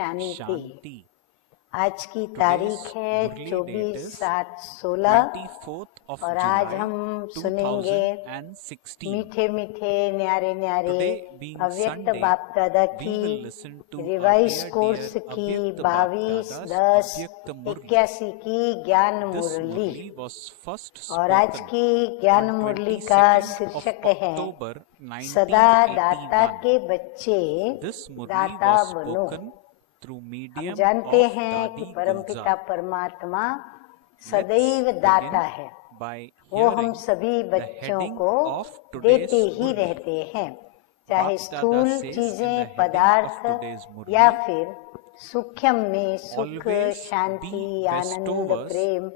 शांति। शांति। आज की तारीख है 24/7/16 और आज हम सुनेंगे मीठे मीठे न्यारे न्यारे अव्यक्त बाप दादा की रिवाइज कोर्स की 22/10/81 की ज्ञान मुरली। और आज की ज्ञान मुरली का शीर्षक है सदा दाता के बच्चे दाता बनो। हम जानते हैं कि परमपिता परमात्मा सदैव दाता है, वो हम सभी बच्चों को देते ही रहते हैं, चाहे स्थूल चीजें पदार्थ या फिर सूक्ष्म में सुख शांति आनंद प्रेम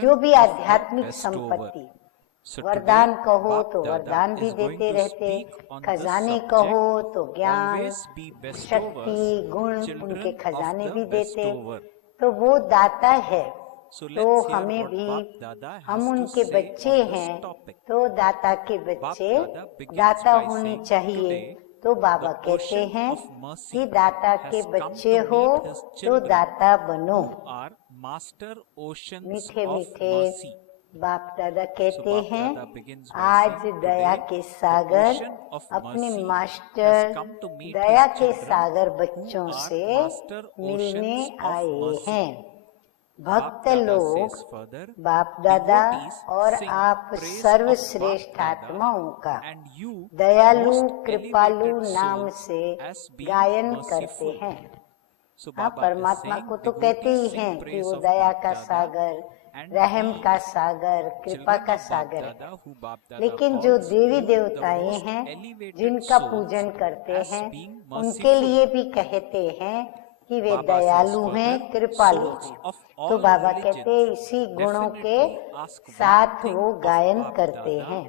जो भी आध्यात्मिक संपत्ति। वरदान कहो तो वरदान भी देते रहते, खजाने कहो तो ज्ञान शक्ति गुण उनके खजाने भी देते, तो वो दाता है। तो हमें भी हम उनके बच्चे हैं, तो दाता के बच्चे दाता होने चाहिए। तो बाबा कहते हैं कि दाता के बच्चे हो तो दाता बनो। मीठे मीठे बाप दादा कहते हैं आज दया के सागर अपने मास्टर दया के सागर बच्चों से मिलने आए हैं। भक्त लोग बाप दादा और आप सर्वश्रेष्ठ आत्माओं का दयालु कृपालु नाम से गायन करते हैं। हाँ, परमात्मा को तो कहते ही हैं कि वो दया का सागर रहम का सागर कृपा का सागर है, लेकिन जो देवी देवताएं हैं जिनका पूजन करते हैं उनके लिए भी कहते हैं कि वे दयालु हैं कृपालु हैं। तो बाबा कहते हैं इसी गुणों के साथ वो गायन करते हैं।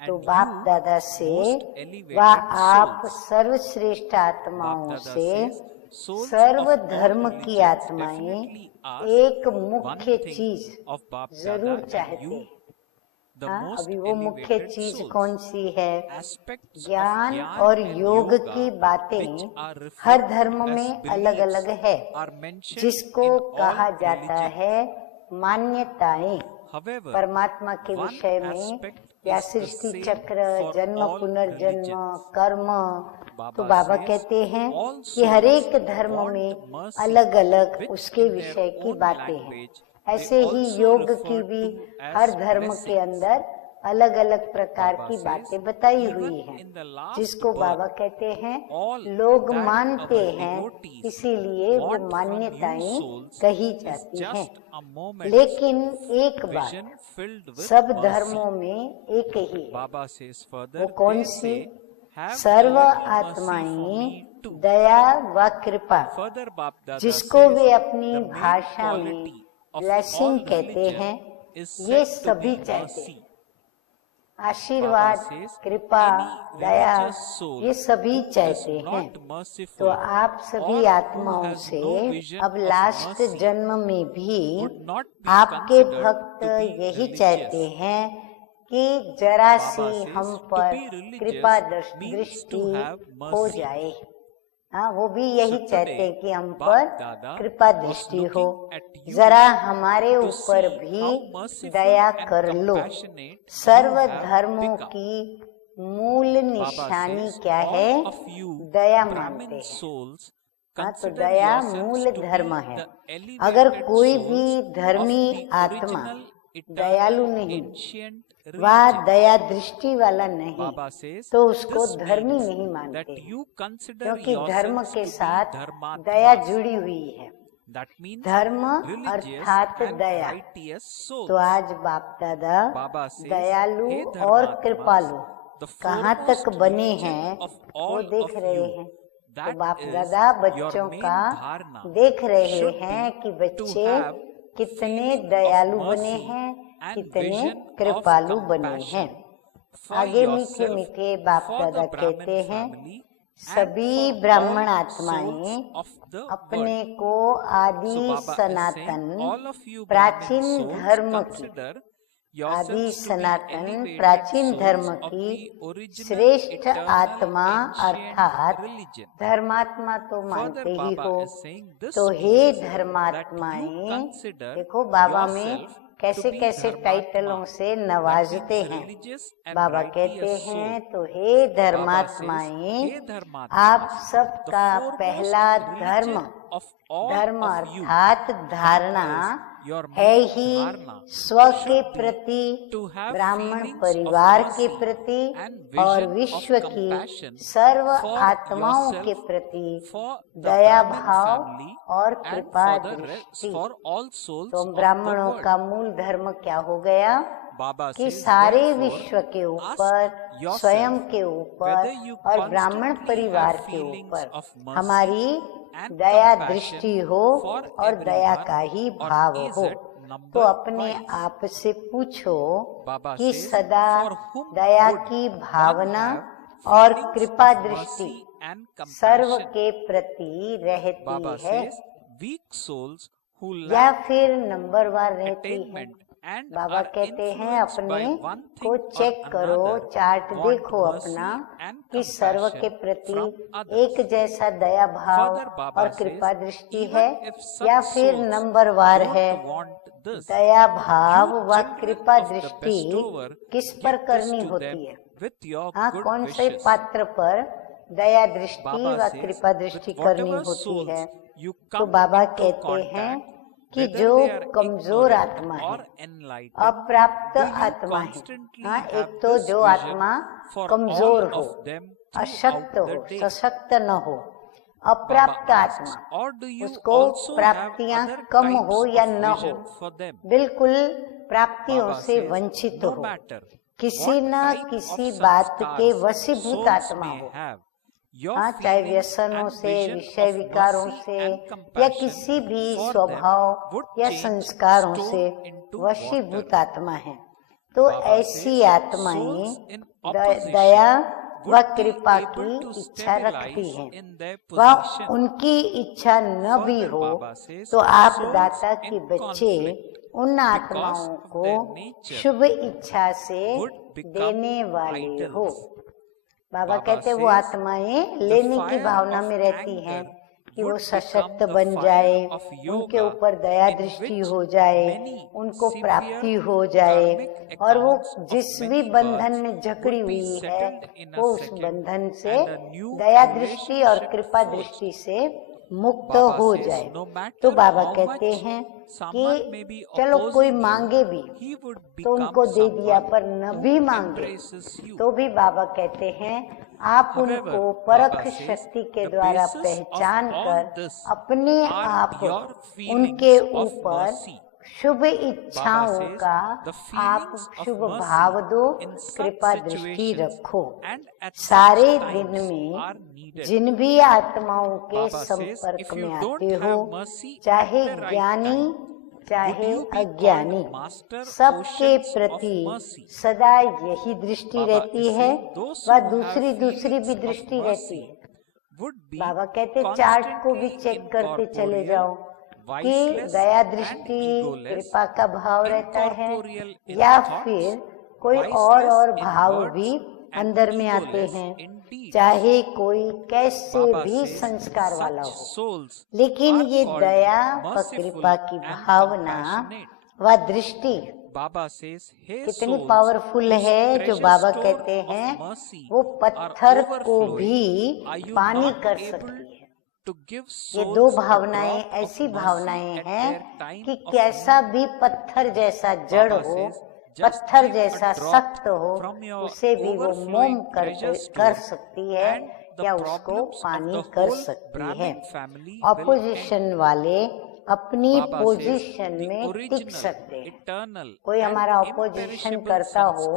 तो बाप दादा से व आप सर्वश्रेष्ठ आत्माओं से सर्व धर्म की आत्माएं एक मुख्य चीज जरूर चाहते हैं। अभी वो मुख्य चीज कौन सी है? ज्ञान और योग की बातें हर धर्म में अलग अलग है, जिसको कहा जाता है मान्यताएं। परमात्मा के विषय में या सृष्टि चक्र जन्म पुनर्जन्म कर्म, तो बाबा कहते हैं कि हर एक धर्म में अलग अलग उसके विषय की बातें हैं। ऐसे ही योग की भी हर धर्म के अंदर अलग अलग प्रकार की बातें बताई हुई हैं, जिसको बाबा कहते हैं लोग मानते हैं, इसीलिए वो मान्यताएं कही जाती हैं। लेकिन एक बात सब धर्मों में एक ही है, वो कौन सी? सर्व आत्माएं दया व कृपा, जिसको वे अपनी भाषा में ब्लेसिंग कहते हैं, ये सभी चाहते हैं। आशीर्वाद कृपा दया ये सभी चाहते हैं। तो आप सभी आत्माओं से अब लास्ट जन्म में भी आपके भक्त यही चाहते हैं कि जरा सी हम पर कृपा दृष्टि हो जाए। हाँ, वो भी यही चाहते हैं कि हम पर कृपा दृष्टि हो, जरा हमारे ऊपर भी दया कर लो। सर्व धर्मों की मूल निशानी क्या है? दया मानते हैं। हाँ, तो दया मूल धर्म है। अगर कोई भी धर्मी आत्मा दयालु नहीं वह दया दृष्टि वाला नहीं, तो उसको धर्मी नहीं मानते, क्योंकि धर्म के साथ दया जुड़ी हुई है। धर्म अर्थात दया। तो आज बाप दादा दयालु और कृपालु कहाँ तक बने हैं वो देख रहे हैं। तो बाप दादा बच्चों का देख रहे हैं कि बच्चे कितने दयालु बने हैं, कितने कृपालु बने हैं। आगे मीठे मीठे बाप दादा कहते हैं सभी ब्राह्मण आत्माएं अपने को आदि सनातन प्राचीन धर्म की आदि सनातन प्राचीन धर्म की श्रेष्ठ आत्मा अर्थात धर्मात्मा तो मानते ही हो। तो हे धर्मात्माएं, देखो बाबा में कैसे कैसे टाइटलों से नवाजते हैं। बाबा कहते हैं तो हे धर्मात्माएं, आप सबका पहला धर्म अर्थात धारणा है ही स्व के प्रति, ब्राह्मण परिवार के प्रति और विश्व की सर्व आत्माओं के प्रति दया भाव और कृपा दृष्टि। तो ब्राह्मणों का मूल धर्म क्या हो गया कि सारे विश्व के ऊपर, स्वयं के ऊपर और ब्राह्मण परिवार के ऊपर हमारी दया दृष्टि हो और दया का ही भाव हो। तो अपने आप से पूछो कि सदा दया की भावना और कृपा दृष्टि सर्व के प्रति रहती है या फिर नंबरवार रहती है। बाबा कहते हैं अपने को चेक करो, चार्ट देखो अपना कि सर्व के प्रति एक जैसा दया भाव और कृपा दृष्टि है या फिर नंबरवार है। दया भाव व कृपा दृष्टि किस पर करनी होती है? हाँ, कौन से पात्र पर दया दृष्टि व कृपा दृष्टि करनी होती है? तो बाबा कहते हैं कि जो कमजोर आत्मा है, अप्राप्त आत्मा है, हाँ, एक तो जो आत्मा कमजोर हो, अशक्त हो, सशक्त न हो, अप्राप्त आत्मा, उसको प्राप्तियां कम हो या न हो, बिल्कुल प्राप्तियों से वंचित हो, किसी न किसी बात के वशीभूत आत्मा हो, हाँ, चाहे व्यसनों से, विषय विकारों से या किसी भी स्वभाव या संस्कारों से वशीभूत आत्मा है। तो ऐसी आत्माएं दया व कृपा की इच्छा रखती हैं। वह उनकी इच्छा न भी हो तो आप दाता के बच्चे उन आत्माओं को शुभ इच्छा से देने वाले हो। बाबा कहते हैं वो आत्माएं लेने की भावना में रहती हैं कि वो सशक्त बन जाए, उनके ऊपर दया दृष्टि हो जाए, उनको प्राप्ति हो जाए और वो जिस भी बंधन में जकड़ी हुई है वो उस बंधन से दया दृष्टि और कृपा दृष्टि से मुक्त हो जाए। तो बाबा कहते हैं कि चलो कोई मांगे भी तो उनको दे दिया, पर न भी मांगे तो भी बाबा कहते हैं आप उनको परख शक्ति के द्वारा पहचान कर अपने आप उनके ऊपर शुभ इच्छाओं का आप शुभ भाव दो, कृपा दृष्टि रखो। सारे दिन में जिन भी आत्माओं के संपर्क में आते हो, चाहे ज्ञानी चाहे अज्ञानी, सबके प्रति सदा यही दृष्टि रहती है व दूसरी भी दृष्टि रहती है। बाबा कहते चार्ट को भी चेक करते चले जाओ कि दया दृष्टि कृपा का भाव रहता है या फिर कोई और भाव भी अंदर में आते हैं, चाहे कोई कैसे भी संस्कार वाला हो, लेकिन ये दया व कृपा की भावना व दृष्टि कितनी पावरफुल है। जो बाबा कहते हैं वो पत्थर को भी पानी कर सकती है। ये दो भावनाएं ऐसी भावनाएं हैं कि कैसा भी पत्थर जैसा जड़ हो, पत्थर जैसा सख्त हो, उसे भी वो मोम कर सकती है या उसको पानी कर सकती है। ऑपोजिशन वाले अपनी पोजीशन में टिक सकते हैं। कोई हमारा ऑपोजिशन करता हो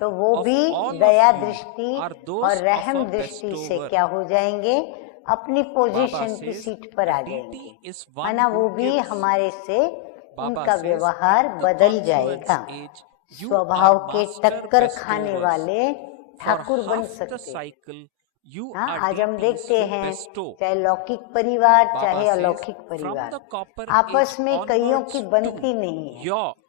तो वो भी दया दृष्टि और रहम दृष्टि से क्या हो जाएंगे, अपनी पोजीशन की सीट पर आ जाएंगे, है ना। वो भी हमारे से उनका व्यवहार बदल जाएगा। स्वभाव के टक्कर खाने वाले ठाकुर बन सकते। हाँ, आज हम देखते हैं चाहे लौकिक परिवार चाहे अलौकिक परिवार, आपस में कईयों की बनती नहीं है।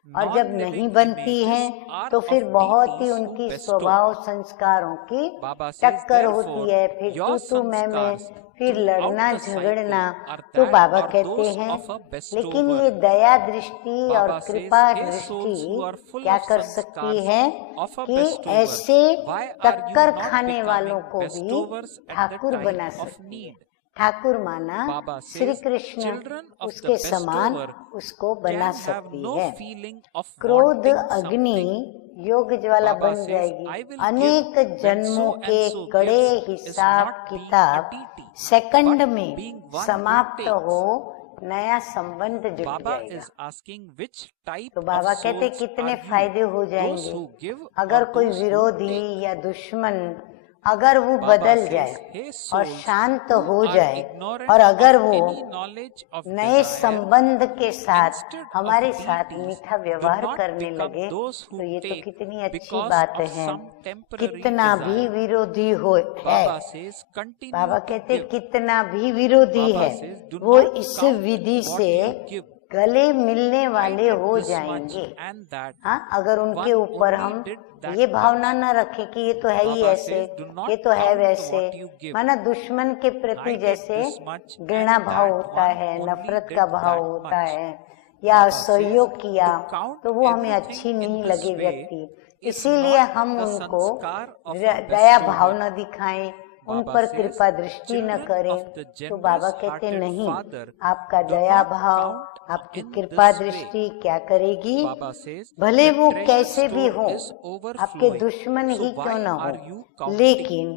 और जब नहीं बनती हैं तो फिर बहुत ही उनकी स्वभाव संस्कारों की टक्कर होती है, फिर तू मैं, फिर लड़ना झगड़ना। तो बाबा कहते हैं लेकिन ये दया दृष्टि और कृपा दृष्टि क्या कर सकती है कि ऐसे टक्कर खाने वालों को भी ठाकुर बना सकती है। ठाकुर माना श्री कृष्ण, उसके समान उसको बना सकती है। क्रोध अग्नि योग ज्वाला बन जाएगी। अनेक जन्मों के कड़े हिसाब किताब सेकंड में समाप्त हो, नया संबंध जुड़ जाएगा। तो बाबा कहते कितने फायदे हो जाएंगे अगर कोई विरोधी या दुश्मन अगर वो बदल जाए और शांत हो जाए, और अगर वो नए संबंध के साथ हमारे साथ मीठा व्यवहार करने लगे, तो ये तो कितनी अच्छी बात है। कितना भी विरोधी हो है, बाबा कहते कितना भी विरोधी है, वो इस विधि से गले मिलने वाले हो जाएंगे। हाँ, अगर उनके ऊपर हम ये भावना न रखें कि ये तो है ही ऐसे, ये तो है वैसे, माना दुश्मन के प्रति जैसे घृणा भाव होता है, नफरत का भाव होता है, या असहयोग किया तो वो हमें अच्छी नहीं लगे व्यक्ति, इसीलिए हम उनको दया भाव न दिखाएं, उन पर कृपा दृष्टि न करें। तो बाबा कहते नहीं, आपका दया भाव, आपकी कृपा दृष्टि क्या करेगी, भले वो कैसे भी हो, आपके दुश्मन ही क्यों न हो, लेकिन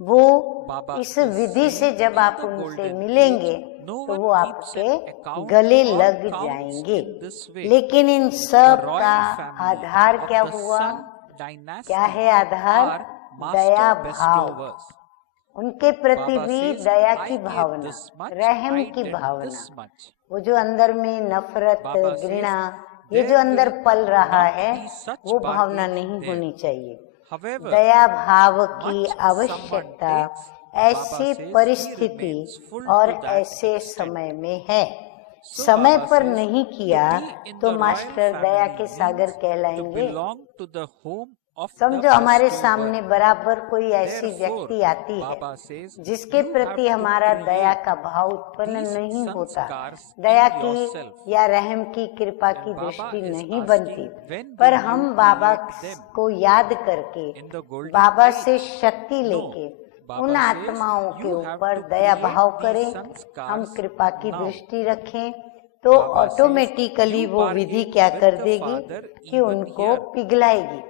वो इस विधि से जब आप उनसे मिलेंगे तो वो आपके गले लग जाएंगे। लेकिन इन सब का आधार क्या हुआ, क्या है आधार, दया भाव। उनके प्रति भी दया की भावना, रहम की भावना। वो जो अंदर में नफरत, घृणा, ये जो अंदर पल रहा है, वो भावना नहीं होनी चाहिए। दया भाव की आवश्यकता ऐसी परिस्थिति और ऐसे समय में है। समय पर नहीं किया तो मास्टर दया के सागर कहलाएंगे। समझो हमारे सामने बराबर कोई ऐसी व्यक्ति आती है जिसके प्रति हमारा दया का भाव उत्पन्न नहीं होता, दया की या रहम की, कृपा की दृष्टि नहीं बनती, पर हम बाबा को याद करके, बाबा से शक्ति लेके उन आत्माओं के ऊपर दया भाव करें, हम कृपा की दृष्टि रखें, तो ऑटोमेटिकली वो विधि क्या कर देगी कि उनको पिघलाएगी।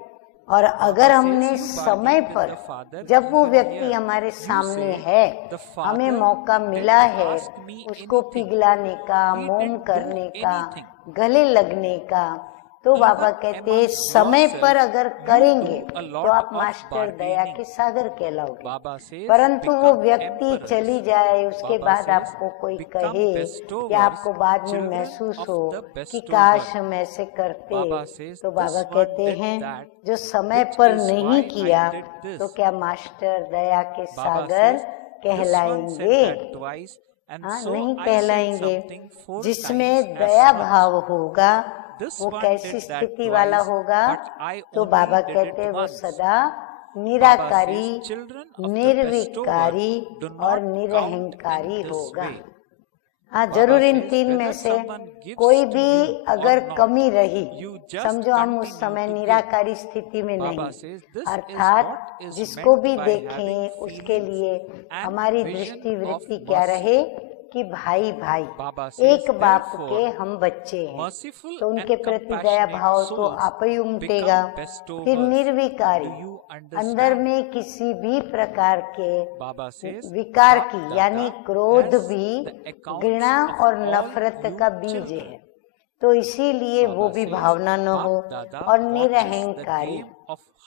और अगर हमने समय पर, जब वो व्यक्ति हमारे सामने है, हमें मौका मिला है उसको पिघलाने का, मोम करने का, गले लगने का, तो बाबा कहते हैं समय पर अगर करेंगे तो आप मास्टर दया के सागर कहलाओगे। परंतु वो व्यक्ति चली जाए, उसके बाद आपको कोई कहे या आपको बाद में महसूस हो कि काश हम ऐसे करते, तो बाबा कहते हैं जो समय पर नहीं किया तो क्या मास्टर दया के सागर कहलाएंगे? हाँ, नहीं कहलाएंगे। जिसमें दया भाव होगा वो कैसी स्थिति वाला होगा, तो बाबा कहते हैं वो सदा निराकारी, निर्विकारी और निरहंकारी होगा। हाँ, जरूर इन तीन में से कोई भी अगर कमी रही, समझो हम उस समय निराकारी स्थिति में नहीं, अर्थात जिसको भी देखें उसके लिए हमारी दृष्टि वृत्ति क्या रहे कि भाई भाई, एक बाप के हम बच्चे हैं, तो उनके प्रति दया भाव तो आप ही उमटेगा। फिर निर्विकारी, अंदर में किसी भी प्रकार के विकार की, यानी क्रोध भी घृणा और नफरत का बीज है, तो इसीलिए वो भी भावना न हो। और निरहंकारी,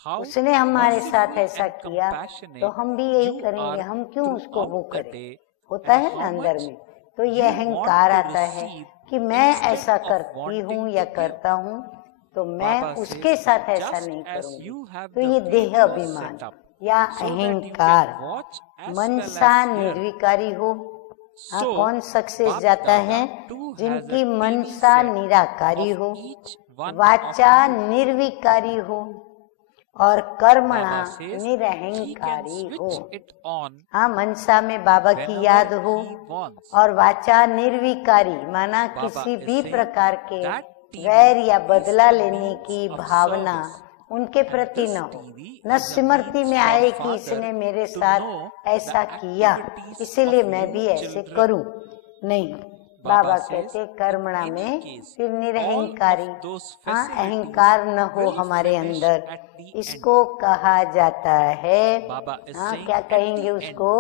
उसने हमारे साथ ऐसा किया तो हम भी यही करेंगे, हम क्यों उसको वो करें, होता है ना अंदर में। तो ये अहंकार आता है कि मैं ऐसा करती हूँ या करता हूँ तो मैं उसके साथ ऐसा नहीं करूँगी। तो ये देह अभिमान या अहंकार, मनसा निर्विकारी हो। कौन सक्सेस जाता है, जिनकी मनसा निराकारी हो। वाचा निर्विकारी हो और कर्मणा निरहंकारी हो। हाँ, मनसा में बाबा की याद हो और वाचा निर्विकारी माना किसी भी प्रकार के वैर या बदला लेने की भावना उनके प्रति न हो। न स्मृति में आए कि इसने मेरे साथ ऐसा किया इसीलिए मैं भी ऐसे करूं, नहीं। बाबा कहते कर्मणा में फिर निरहंकारी, हाँ, अहंकार न हो हमारे अंदर, इसको कहा जाता है, हाँ, क्या कहेंगे उसको,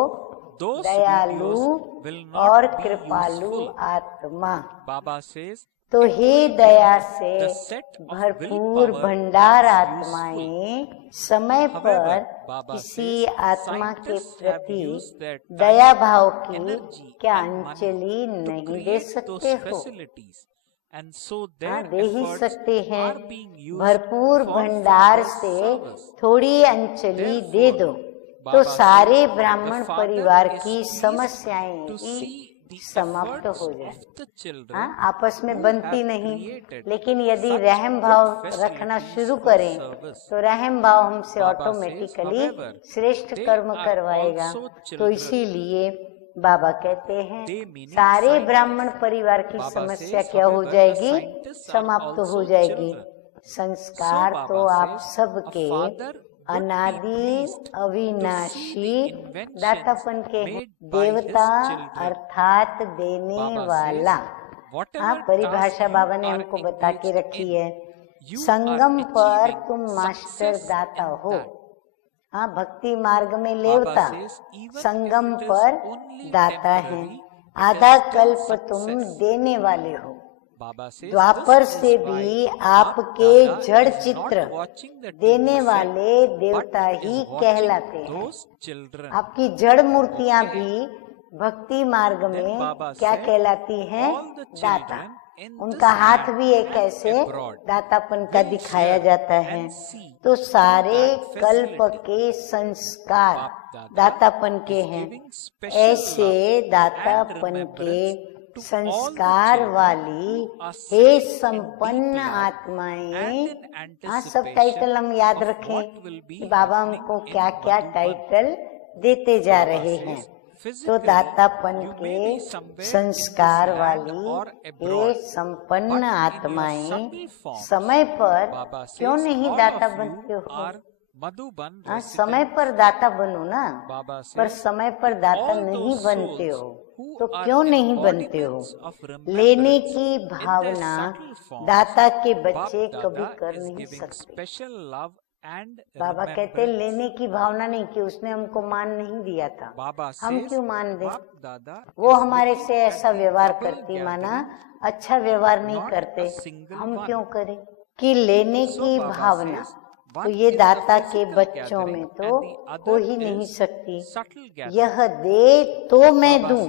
दयालु और कृपालु आत्मा। तो हे दया से भरपूर भंडार आत्माएं समय पर किसी आत्मा के प्रति दया भाव की क्या अंजलि नहीं दे सकते हो? हाँ, दे ही सकते हैं। भरपूर भंडार से थोड़ी अंजलि दे दो तो सारे ब्राह्मण परिवार की समस्याएं ही समाप्त हो जाए। हाँ, आपस में बनती नहीं, लेकिन यदि रहम भाव रखना शुरू करें तो रहम भाव हमसे ऑटोमेटिकली श्रेष्ठ कर्म करवाएगा। तो इसीलिए बाबा कहते हैं सारे ब्राह्मण परिवार की समस्या क्या हो जाएगी, समाप्त हो जाएगी। संस्कार तो आप सबके अनादि अविनाशी दातापन के हैं। देवता अर्थात देने वाला। हाँ, परिभाषा बाबा ने हमको बता के रखी है। संगम पर तुम मास्टर दाता हो। हाँ, भक्ति मार्ग में लेवता, संगम पर दाता है। आधा कल्प तुम देने वाले हो। द्वापर से भी आपके जड़ चित्र देने वाले देवता ही कहलाते हैं। आपकी जड़ मूर्तियां भी भक्ति मार्ग में क्या कहलाती हैं, दाता। उनका हाथ भी एक ऐसे दातापन का दिखाया जाता है। तो सारे कल्प के संस्कार दातापन के हैं। ऐसे दातापन के संस्कार वाली हे संपन्न आत्माएं, हाँ, सब टाइटल हम याद रखें कि बाबा हमको क्या क्या टाइटल देते जा रहे हैं। तो दातापन के संस्कार वाली हे संपन्न आत्माएं समय पर क्यों नहीं दाता बनते हो? हाँ, समय पर दाता बनो ना, पर समय पर दाता नहीं बनते हो तो क्यों नहीं बनते हो? लेने की भावना दाता के बच्चे कभी कर नहीं सकते। बाबा कहते लेने की भावना नहीं, कि उसने हमको मान नहीं दिया था, हम क्यों मान दे? वो हमारे से ऐसा व्यवहार करती, माना अच्छा व्यवहार नहीं करते, हम क्यों करें? कि लेने की भावना तो ये दाता के बच्चों में तो हो ही नहीं सकती। यह दे तो मैं दूं।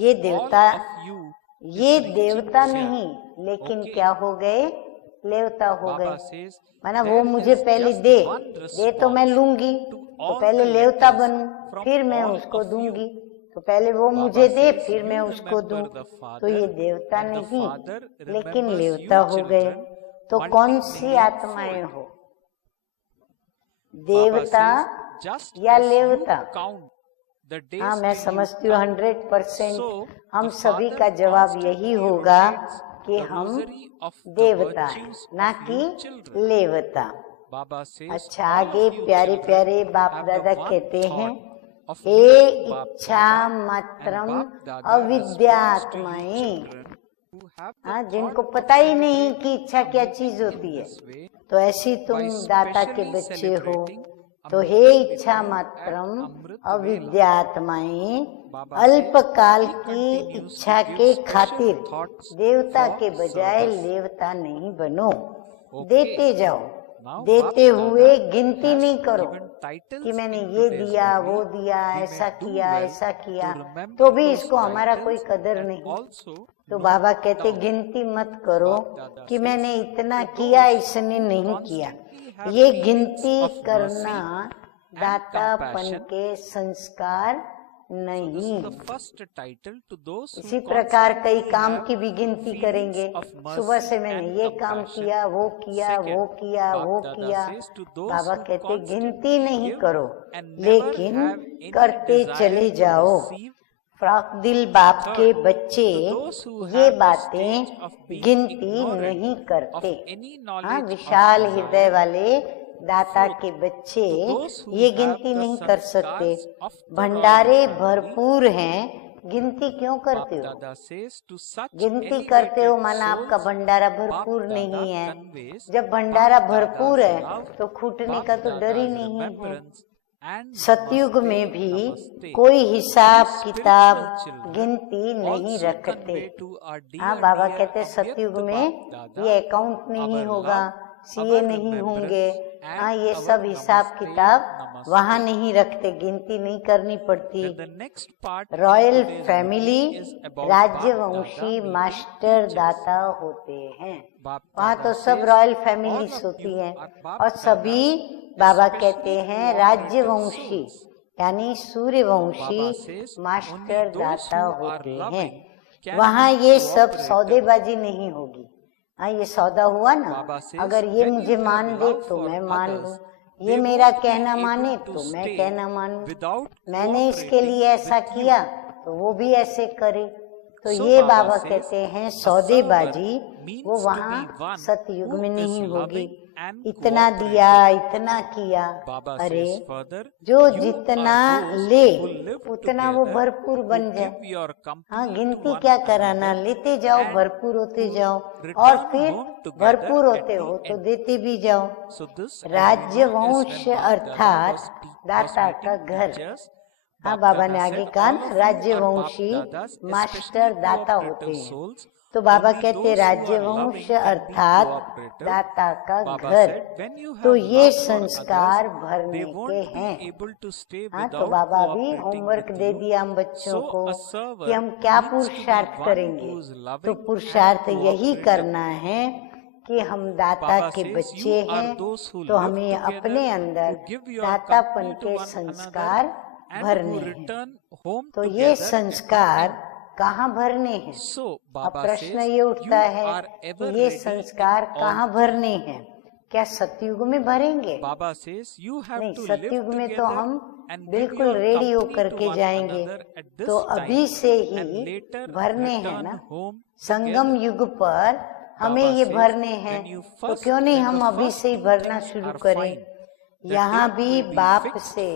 ये देवता नहीं, लेकिन क्या हो गए, लेवता हो गए। माना वो मुझे पहले दे तो मैं लूंगी, तो पहले लेवता बनूं, फिर मैं उसको दूंगी। तो पहले वो मुझे दे, फिर मैं उसको दूं। तो ये देवता नहीं, लेकिन लेवता हो गए। तो कौन सी आत्माएं हो, देवता या लेवता? हाँ, मैं समझती हूँ 100% हम सभी का जवाब यही होगा कि हम देवता हैं, ना कि लेवता। अच्छा, आगे प्यारे प्यारे बाप दादा कहते हैं, हे इच्छा मात्रम अविद्यात्माएं। हाँ, जिनको पता ही नहीं कि इच्छा क्या चीज होती है, तो ऐसी तुम दाता के बच्चे हो। तो हे इच्छा मात्रम अविद्यात्माएं, अल्पकाल की इच्छा के खातिर देवता के बजाय लेवता नहीं बनो। देते जाओ, देते हुए गिनती नहीं करो कि मैंने ये दिया, वो दिया, ऐसा किया, तो भी इसको हमारा कोई कदर नहीं। तो बाबा कहते गिनती मत करो कि मैंने इतना किया, इसने नहीं किया। ये गिनती करना दातापन के संस्कार नहीं। इसी प्रकार कई काम की भी गिनती करेंगे। सुबह से मैंने ये काम किया, वो किया, वो किया, वो किया। बाबा कहते गिनती नहीं करो, लेकिन करते चले जाओ। फ्रॉक दिल बाप के बच्चे ये बातें गिनती नहीं करते। हाँ, विशाल हृदय वाले दाता के बच्चे ये गिनती नहीं कर सकते। भंडारे भरपूर हैं, गिनती क्यों करते हो? गिनती करते हो माना आपका भंडारा भरपूर नहीं है। जब भंडारा भरपूर है तो छूटने का तो डर ही नहीं है। सतयुग में भी कोई हिसाब किताब गिनती नहीं रखते। हाँ, बाबा कहते सतयुग में ये अकाउंट नहीं होगा, सीए नहीं होंगे। हाँ, ये सब हिसाब किताब वहाँ नहीं रखते, गिनती नहीं करनी पड़ती। रॉयल फैमिली राज्यवंशी मास्टर दाता होते हैं। वहाँ तो सब रॉयल फैमिलीज होती हैं और सभी बाबा कहते हैं राज्यवंशी यानी सूर्यवंशी मास्टर दाता होते हैं। वहाँ ये सब सौदेबाजी नहीं होगी। हाँ, ये सौदा हुआ ना, अगर ये मुझे मान दे तो मैं मान लूं, ये मेरा कहना माने तो मैं कहना मानूं, मैंने इसके लिए ऐसा किया तो वो भी ऐसे करे। तो ये बाबा कहते हैं सौदेबाजी वो वहाँ सतयुग में नहीं होगी। इतना दिया, इतना किया, अरे जो जितना ले उतना वो भरपूर बन जाए। हाँ, गिनती क्या कराना, लेते जाओ, भरपूर होते जाओ और फिर भरपूर होते हो तो देते भी जाओ। राज्यवंश अर्थात दाता का घर। हाँ, बाबा ने आगे कहा राज्यवंशी मास्टर दाता होते हैं। तो बाबा कहते राज्यवंश अर्थात दाता का घर। तो ये संस्कार भरने के हैं। हाँ, तो बाबा भी होमवर्क दे दिया हम बच्चों को कि हम क्या पुरुषार्थ करेंगे। तो पुरुषार्थ यही करना है कि हम दाता के बच्चे हैं, तो हमें अपने अंदर दातापन के संस्कार भरने हैं। तो ये संस्कार कहाँ भरने हैं? अब प्रश्न ये उठता है कि ये संस्कार कहाँ भरने हैं? क्या सतयुग में भरेंगे? नहीं, सतयुग में तो हम बिल्कुल रेडी होकर के जाएंगे। तो अभी से ही भरने हैं ना। संगम युग पर हमें ये भरने हैं, तो क्यों नहीं हम अभी से ही भरना शुरू करें। यहाँ भी बाप से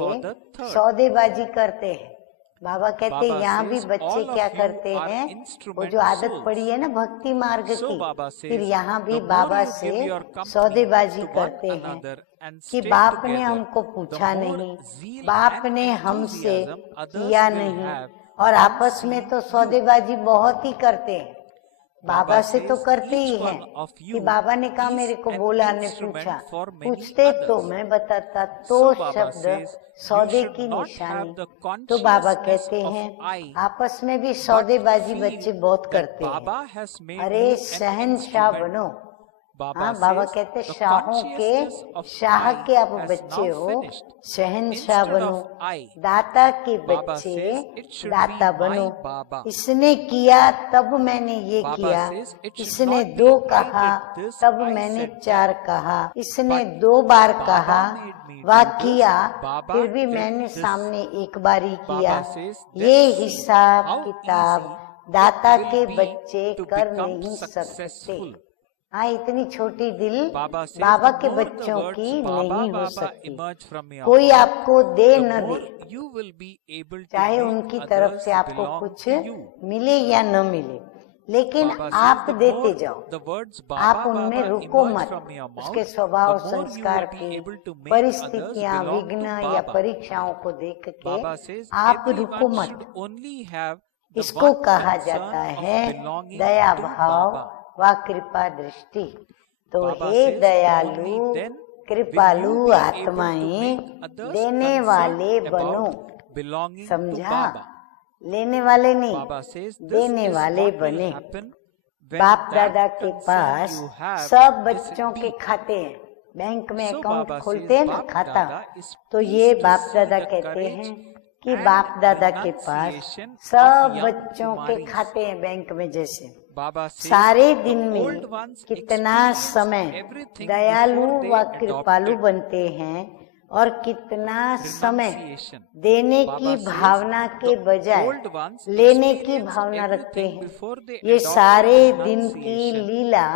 सौदेबाजी करते हैं। बाबा कहते हैं यहाँ भी बच्चे क्या करते हैं, वो जो आदत पड़ी है ना भक्ति मार्ग की, फिर यहाँ भी बाबा से सौदेबाजी करते हैं कि बाप ने हमको पूछा नहीं, बाप ने हमसे किया नहीं, और आपस में तो सौदेबाजी बहुत ही करते हैं। बाबा से तो करते ही हैं कि बाबा ने कहा, मेरे को बोला ने पूछा, पूछते तो मैं बताता, तो शब्द सौदे की निशानी। तो बाबा कहते हैं आपस में भी सौदेबाजी बच्चे बहुत करते हैं। अरे शहनशाह बनो। हाँ, बाबा कहते शाहों के शाह के आप बच्चे हो, शहनशाह बनो। दाता के बच्चे दाता बनो। इसने किया तब मैंने ये किया, इसने 2 कहा तब मैंने 4 कहा, इसने 2 बार कहा वा किया, फिर भी मैंने सामने 1 बार ही किया। ये हिसाब किताब दाता के बच्चे कर नहीं सकते। हाँ, इतनी छोटी दिल बाबा के बच्चों की नहीं हो सकती। कोई आपको दे न दे, चाहे उनकी तरफ से आपको कुछ मिले या न मिले, लेकिन आप देते जाओ। आप उनमें रुको मत। उसके स्वभाव संस्कार की परिस्थितियाँ, विघ्न या परीक्षाओं को देख के आप रुको मत। इसको कहा जाता है दया भाव व कृपा दृष्टि। तो हे दयालु कृपालु आत्माएं, देने वाले बनो। समझा? लेने वाले नहीं, देने वाले बने। बाप दादा के पास सब बच्चों के खाते हैं। बैंक में अकाउंट खोलते हैं ना, खाता। तो ये बाप दादा कहते हैं कि बाप दादा के पास सब बच्चों के खाते हैं बैंक में जैसे। सारे दिन में कितना समय दयालु व कृपालु बनते हैं और कितना समय देने की भावना के बजाय लेने की भावना रखते हैं। ये सारे दिन की लीला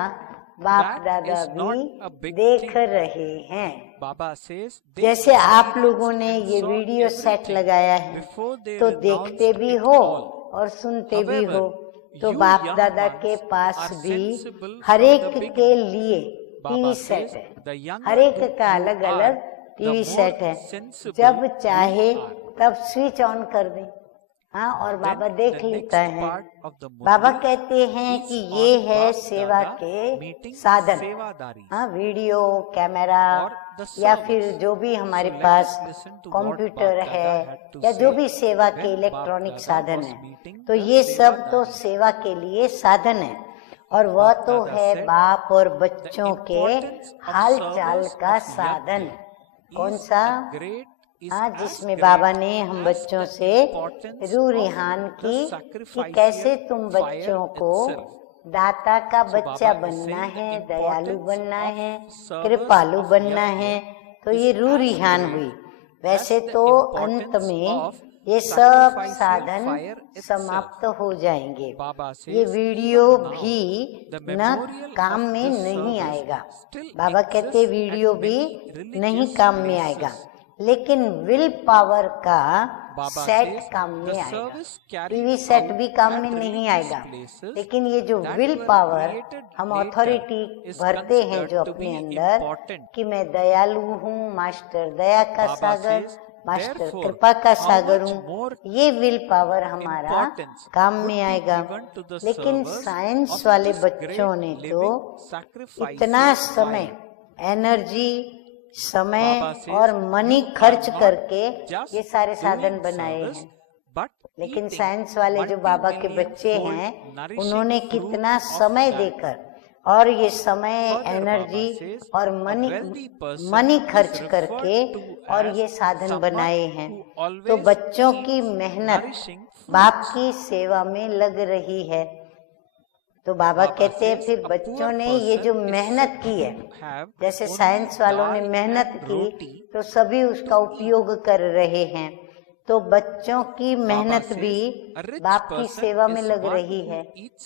बाप दादा भी देख रहे हैं। जैसे आप लोगों ने ये वीडियो सेट लगाया है तो देखते भी हो और सुनते भी हो, तो बाप दादा के पास भी हर एक के लिए टीवी सेट है। हर एक का अलग अलग टीवी सेट है। जब चाहे तब स्विच ऑन कर दें, हाँ, और बाबा देख लेता है। बाबा कहते हैं कि ये है सेवा के साधन, हाँ, वीडियो कैमरा या फिर जो भी हमारे पास कंप्यूटर है या जो भी सेवा के इलेक्ट्रॉनिक साधन है, तो ये सब तो सेवा के लिए साधन है। और वह तो है बाप और बच्चों के हाल चाल का साधन। कौन सा? हाँ, जिसमें बाबा ने हम बच्चों से रूह रिहान की कि कैसे तुम बच्चों को दाता का बच्चा बनना है, दयालु बनना है, कृपालु बनना है। तो ये रूह रिहान हुई। वैसे तो अंत में ये सब साधन समाप्त हो जाएंगे। ये वीडियो भी न काम में नहीं आएगा। बाबा कहते वीडियो भी नहीं काम में आएगा, लेकिन विल पावर का सेट काम में आएगा। टीवी सेट भी काम में नहीं आएगा, लेकिन ये जो विल पावर हम अथॉरिटी भरते हैं जो अपने अंदर कि मैं दयालु हूँ, मास्टर दया का सागर, मास्टर कृपा का सागर हूँ, ये विल पावर हमारा काम में आएगा। लेकिन साइंस वाले बच्चों ने तो इतना समय, एनर्जी, समय और मनी खर्च करके ये सारे साधन बनाए हैं। लेकिन साइंस वाले जो बाबा के बच्चे हैं, उन्होंने कितना समय देकर और ये समय, एनर्जी और मनी खर्च करके और ये साधन बनाए हैं। तो बच्चों की मेहनत बाप की सेवा में लग रही है। तो बाबा कहते हैं फिर बच्चों ने ये जो मेहनत की है, जैसे साइंस वालों ने मेहनत की तो सभी उसका उपयोग कर रहे हैं। तो बच्चों की मेहनत भी बाप की सेवा में लग रही है।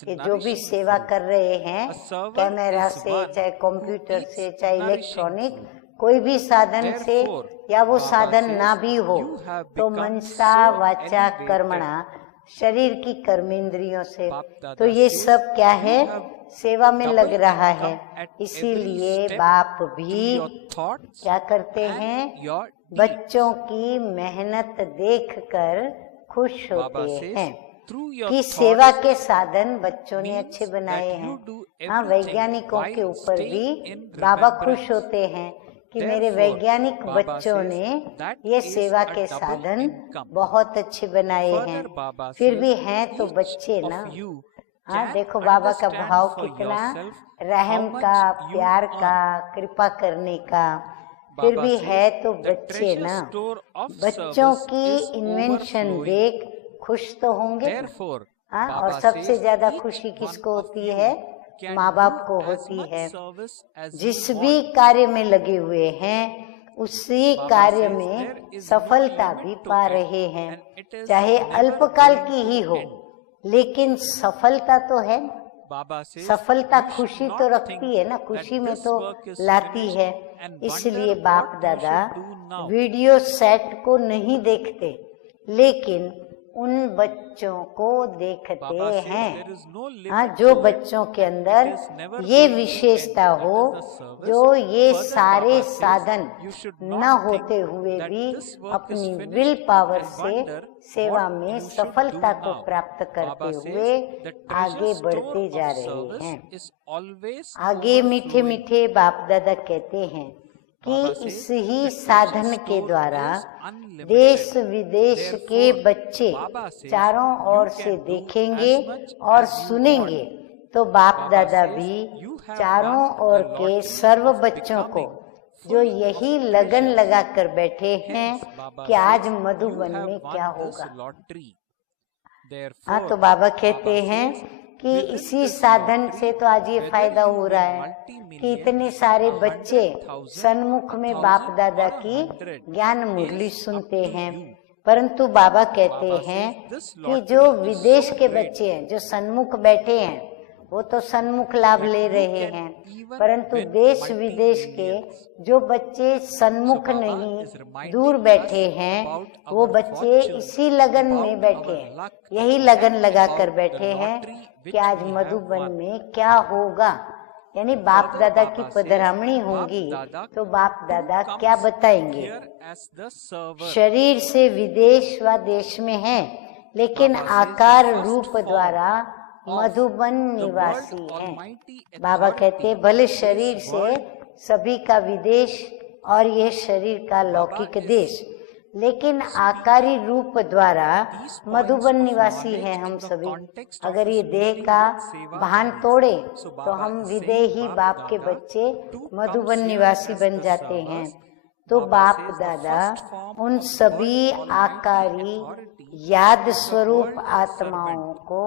ये जो भी सेवा कर रहे हैं, कैमरा से, चाहे कंप्यूटर से, चाहे इलेक्ट्रॉनिक कोई भी साधन से, या वो साधन ना भी हो तो मनसा वाचा कर्मणा, शरीर की कर्मेंद्रियों से, तो ये सब क्या है, सेवा में लग रहा है। इसीलिए बाप भी क्या करते हैं, बच्चों की मेहनत देखकर खुश होते हैं कि सेवा के साधन बच्चों ने अच्छे बनाए हैं। हाँ, वैज्ञानिकों के ऊपर भी बाबा खुश होते हैं कि मेरे वैज्ञानिक बच्चों ने ये सेवा के साधन बहुत अच्छे बनाए हैं। फिर भी हैं तो बच्चे ना। हाँ, देखो बाबा का भाव कितना रहम का, प्यार का, कृपा करने का। फिर भी है तो बच्चे ना। बच्चों की इन्वेंशन देख खुश तो होंगे। हाँ, और सबसे ज्यादा खुशी किसको होती है, माँ बाप को होती है। जिस भी कार्य में लगे हुए हैं उसी कार्य में सफलता भी पा रहे हैं, चाहे अल्पकाल की ही हो, लेकिन सफलता तो है। सफलता खुशी तो रखती है ना, खुशी में तो लाती है। इसलिए बाप दादा वीडियो सेट को नहीं देखते, लेकिन उन बच्चों को देखते हैं। हाँ, जो बच्चों के अंदर ये विशेषता हो, जो ये सारे साधन न होते हुए भी अपनी विल पावर से सेवा में सफलता को प्राप्त करते हुए आगे बढ़ते जा रहे हैं। आगे मीठे मीठे बाप दादा कहते हैं कि इस ही साधन के द्वारा देश विदेश के बच्चे चारों ओर से देखेंगे और सुनेंगे, तो बाप दादा भी चारों ओर के सर्व बच्चों को जो यही लगन लगा कर बैठे हैं कि आज मधुबन में क्या होगा। हाँ, तो बाबा कहते हैं कि इसी साधन से तो आज ये फायदा हो रहा है कि इतने सारे बच्चे सन्मुख में बाप दादा की ज्ञान मुरली सुनते हैं। परंतु बाबा कहते हैं कि जो विदेश के बच्चे हैं, जो सन्मुख बैठे हैं, वो तो सन्मुख लाभ ले रहे हैं, परंतु देश विदेश के जो बच्चे सन्मुख नहीं दूर बैठे हैं, वो बच्चे इसी लगन में बैठे हैं, यही लगन लगा कर बैठे हैं कि आज मधुबन में क्या होगा। यानी बाप दादा की पधरामणी होंगी तो बाप दादा क्या बताएंगे। शरीर से विदेश व देश में है, लेकिन आकार रूप द्वारा मधुबन निवासी हैं। बाबा कहते भले शरीर से सभी का विदेश और ये शरीर का लौकिक देश, लेकिन आकारी रूप द्वारा मधुबन निवासी हैं हम सभी। अगर ये देह का भान तोड़े तो हम विदेही बाप के बच्चे मधुबन निवासी बन जाते हैं। तो बाप दादा उन सभी आकारी याद स्वरूप आत्माओं को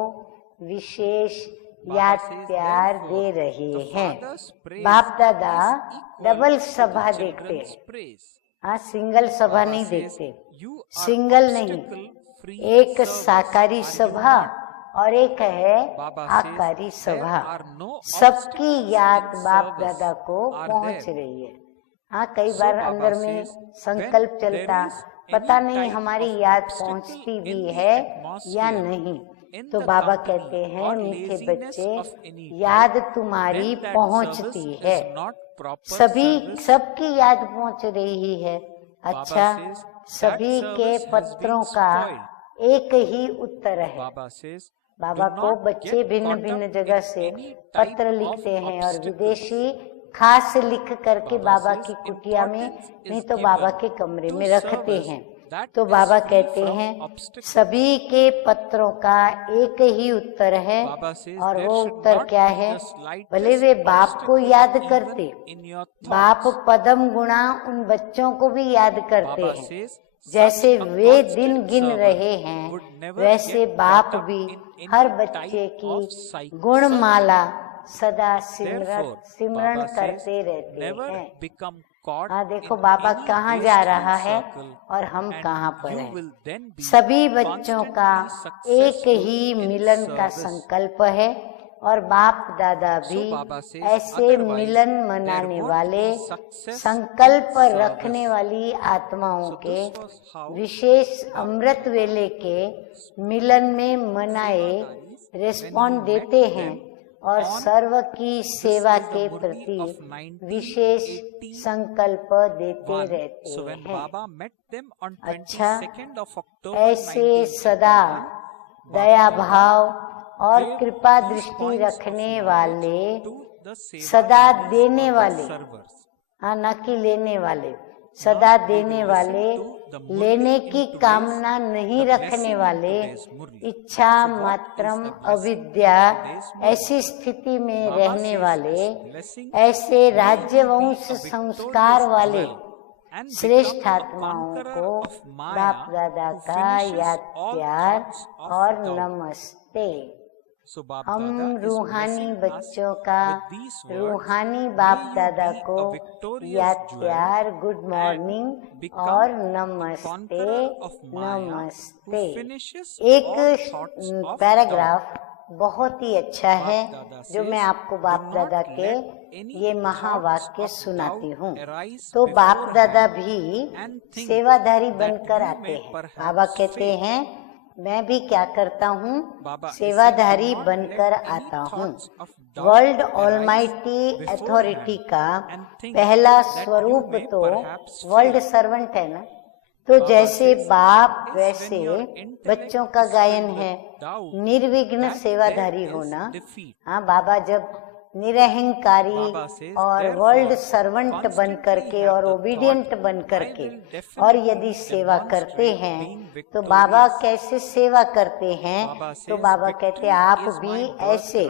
विशेष याद प्यार दे रहे हैं। बाप दादा डबल सभा देखते हैं, हाँ, सिंगल सभा नहीं देखते। सिंगल नहीं, एक साकारी सभा और एक है आकारी सभा। सबकी याद बाप दादा को पहुंच रही है। हाँ, कई बार अंदर में संकल्प चलता, पता नहीं हमारी याद पहुंचती भी है या नहीं। तो बाबा कहते हैं मीठे बच्चे, याद तुम्हारी पहुंचती है, सभी सबकी याद पहुंच रही है। अच्छा, सभी के पत्रों का एक ही उत्तर है। बाबा को बच्चे भिन्न भिन्न जगह से पत्र लिखते हैं और विदेशी खास लिख करके बाबा की कुटिया में, नहीं तो बाबा के कमरे में रखते हैं। तो बाबा कहते हैं सभी के पत्रों का एक ही उत्तर है, और वो उत्तर क्या है। भले वे बाप को याद करते, बाप पदम गुणा उन बच्चों को भी याद करते हैं। जैसे वे दिन गिन रहे हैं, वैसे बाप भी हर बच्चे की गुणमाला सदा सिमरण करते रहते हैं। हाँ, देखो बाबा कहाँ जा रहा है और हम कहाँ पर हैं। सभी बच्चों का एक ही मिलन का संकल्प है, और बाप दादा भी ऐसे मिलन मनाने वाले, संकल्प रखने वाली आत्माओं के विशेष अमृत वेले के मिलन में मनाए रिस्पॉन्ड देते हैं, और सर्व की सेवा के प्रति विशेष संकल्प देते रहते हैं। अच्छा, ऐसे सदा दया भाव और कृपा दृष्टि रखने वाले, सदा देने वाले, हाँ, न कि लेने वाले, सदा देने वाले, लेने की कामना नहीं रखने वाले, इच्छा मात्रम अविद्या ऐसी स्थिति में रहने वाले, ऐसे राज्यवंश संस्कार वाले श्रेष्ठ आत्माओं को बाप दादा का याद प्यार और नमस्ते। हम रूहानी बच्चों का रूहानी बाप दादा को याद प्यार, गुड मॉर्निंग और नमस्ते नमस्ते। एक पैराग्राफ बहुत ही अच्छा है जो मैं आपको बाप दादा के ये महावाक्य सुनाती हूँ। तो बाप दादा भी सेवाधारी बनकर आते हैं। बाबा कहते हैं मैं भी क्या करता हूँ, सेवाधारी बनकर आता हूँ। वर्ल्ड ऑलमाइटी अथॉरिटी का पहला स्वरूप तो वर्ल्ड सर्वेंट है ना। तो जैसे बाप वैसे बच्चों का गायन है, निर्विघ्न सेवाधारी होना। हाँ, बाबा जब निरहंकारी और वर्ल्ड सर्वेंट बन करके और ओबीडियंट बन करके और यदि सेवा करते हैं तो बाबा कैसे सेवा करते हैं, तो बाबा कहते हैं आप भी ऐसे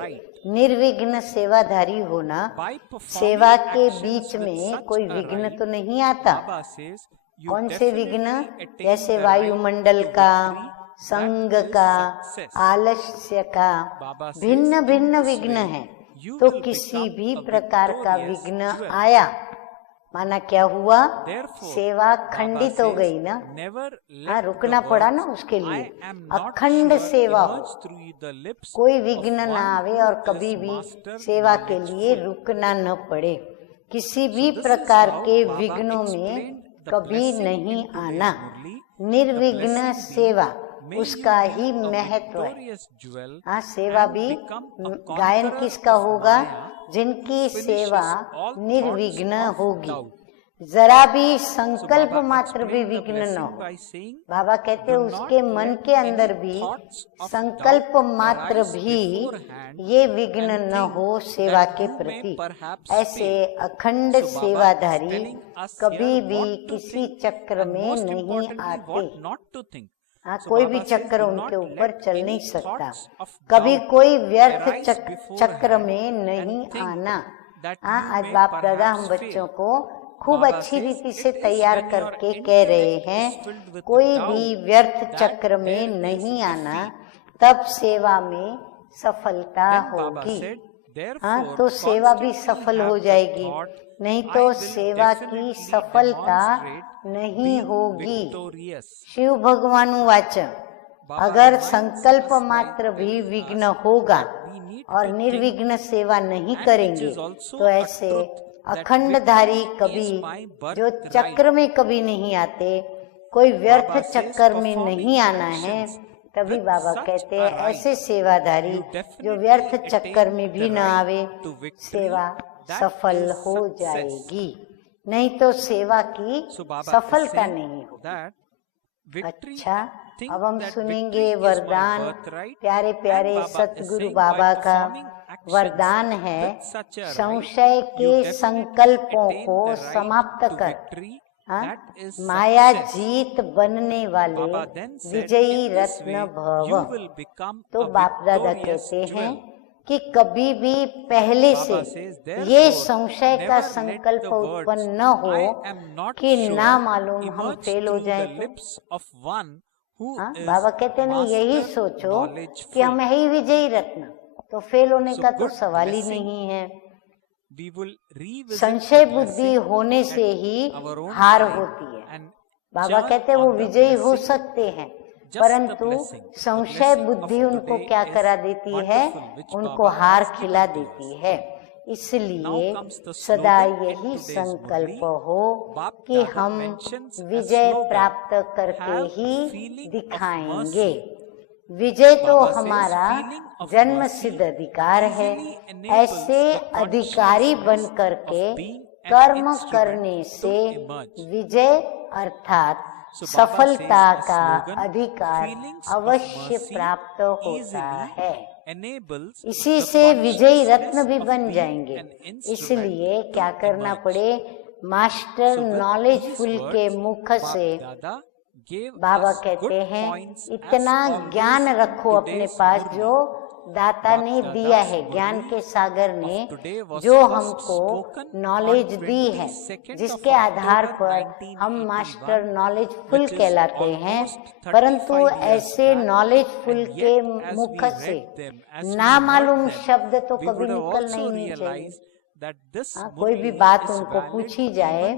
निर्विघ्न सेवाधारी होना। सेवा के बीच में कोई विघ्न तो नहीं आता। कौन से विघ्न? जैसे वायुमंडल का, संग का, आलस्य का, भिन्न भिन्न विघ्न है। तो किसी भी प्रकार का विघ्न आया माना क्या हुआ? सेवा खंडित हो गई ना। हाँ, रुकना पड़ा ना उसके लिए। अखंड सेवा हो, कोई विघ्न ना आवे और कभी भी सेवा के लिए रुकना न पड़े। किसी भी प्रकार के विघ्नों में कभी नहीं आना। निर्विघ्न सेवा उसका ही महत्व है। हाँ, सेवा भी गायन किसका होगा? जिनकी सेवा निर्विघ्न होगी, जरा भी संकल्प मात्र भी विघ्न न हो। बाबा कहते हैं उसके मन के अंदर भी संकल्प मात्र भी ये विघ्न न हो सेवा के प्रति। ऐसे अखंड सेवाधारी कभी भी किसी चक्र में नहीं आते। हाँ, कोई भी चक्र उनके ऊपर चल नहीं सकता। कभी कोई व्यर्थ चक्र में नहीं आना। हाँ, आज बाप दादा हम बच्चों को खूब अच्छी रीति से तैयार करके कह रहे हैं कोई भी व्यर्थ चक्र में नहीं आना, तब सेवा में सफलता होगी। हाँ, तो सेवा भी सफल हो जाएगी, नहीं तो सेवा की सफलता नहीं होगी। शिव भगवान वाच, अगर संकल्प मात्र भी विघ्न होगा और निर्विघ्न सेवा नहीं करेंगे तो ऐसे अखंडधारी कभी जो चक्र में कभी नहीं आते, कोई व्यर्थ चक्कर में नहीं आना है, तभी बाबा कहते हैं ऐसे सेवाधारी जो व्यर्थ चक्कर में भी न आवे, सेवा सफल हो जाएगी। नहीं तो सेवा की सफलता नहीं होगी। अच्छा, अब हम सुनेंगे वरदान। प्यारे प्यारे सतगुरु बाबा का वरदान है, संशय के संकल्पों को समाप्त कर, हाँ, माया जीत बनने वाले विजयी रत्न भव। तो बाप दादा कहते हैं कि कभी भी पहले से ये संशय का संकल्प उत्पन्न न हो कि ना मालूम हम फेल हो जाए तो। हाँ, बाबा कहते नहीं, यही सोचो कि हम है ही विजयी रत्न, तो फेल होने का तो सवाल ही नहीं है। संशय बुद्धि होने से ही हार होती है। बाबा कहते हैं वो विजयी हो सकते हैं, परंतु संशय बुद्धि उनको क्या करा देती है? उनको हार खिला देती है। इसलिए सदा यही संकल्प हो कि हम विजय प्राप्त करके ही दिखाएंगे। विजय तो हमारा जन्म सिद्ध अधिकार है। ऐसे अधिकारी बन करके कर्म करने से विजय अर्थात सफलता का अधिकार अवश्य प्राप्त होता है। इसी से विजयी रत्न भी बन जाएंगे। इसलिए क्या करना पड़े? मास्टर नॉलेजफुल के मुख से बाबा कहते हैं इतना ज्ञान रखो अपने पास जो दाता ने दिया है, ज्ञान के सागर ने जो हमको नॉलेज दी है, जिसके आधार पर हम मास्टर नॉलेजफुल कहलाते हैं। परंतु ऐसे नॉलेजफुल के मुख से ना मालूम शब्द तो कभी निकलना ही नहीं चाहिए। कोई भी बात उनको पूछी जाए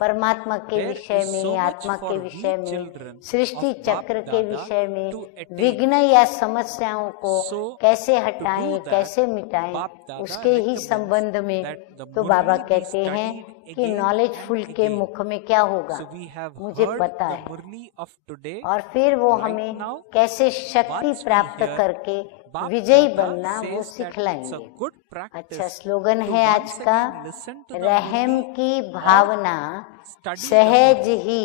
परमात्मा के विषय में, आत्मा के विषय में, सृष्टि चक्र के विषय में, विघ्न या समस्याओं को कैसे हटाएं, कैसे मिटाएं, उसके ही संबंध में, तो बाबा कहते हैं कि नॉलेजफुल के मुख में क्या होगा मुझे पता है। और फिर वो हमें कैसे शक्ति प्राप्त करके विजयी बनना वो सिखलाएंगे। अच्छा स्लोगन है आज का, रहम की भावना सहज ही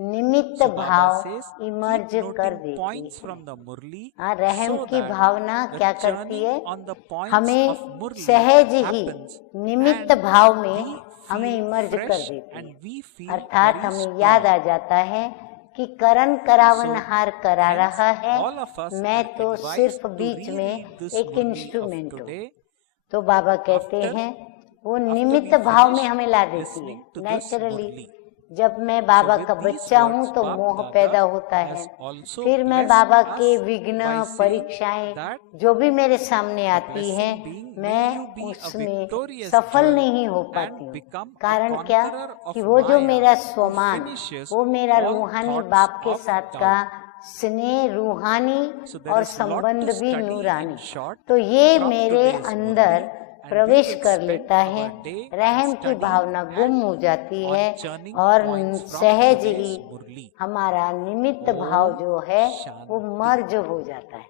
निमित्त भाव इमर्ज कर देती है। हाँ, रहम की भावना क्या करती है, हमें सहज ही निमित्त भाव में हमें इमर्ज कर देती है। अर्थात हमें याद आ जाता है कि करण करावनहार करा रहा है, मैं तो सिर्फ बीच में एक इंस्ट्रूमेंट हूँ। तो बाबा कहते हैं वो निमित्त भाव में हमें ला देती है। नेचुरली जब मैं बाबा का बच्चा हूँ तो मोह पैदा होता है, फिर मैं बाबा के विघ्न परीक्षाएं जो भी मेरे सामने आती हैं, मैं उसमें सफल नहीं हो पाती हूँ। कारण क्या कि वो जो मेरा स्वमान, वो मेरा रूहानी बाप के साथ का स्नेह रूहानी और संबंध भी नूरानी, तो ये मेरे अंदर प्रवेश कर लेता है। रहम की भावना गुम हो जाती है और सहज ही हमारा निमित्त भाव जो है वो मर्ज हो जाता है।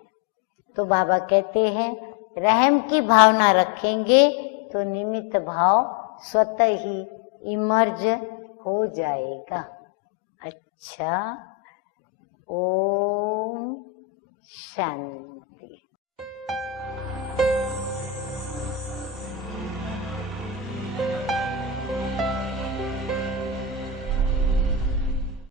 तो बाबा कहते हैं रहम की भावना रखेंगे तो निमित्त भाव स्वतः ही इमर्ज हो जाएगा। अच्छा, ओम शांति।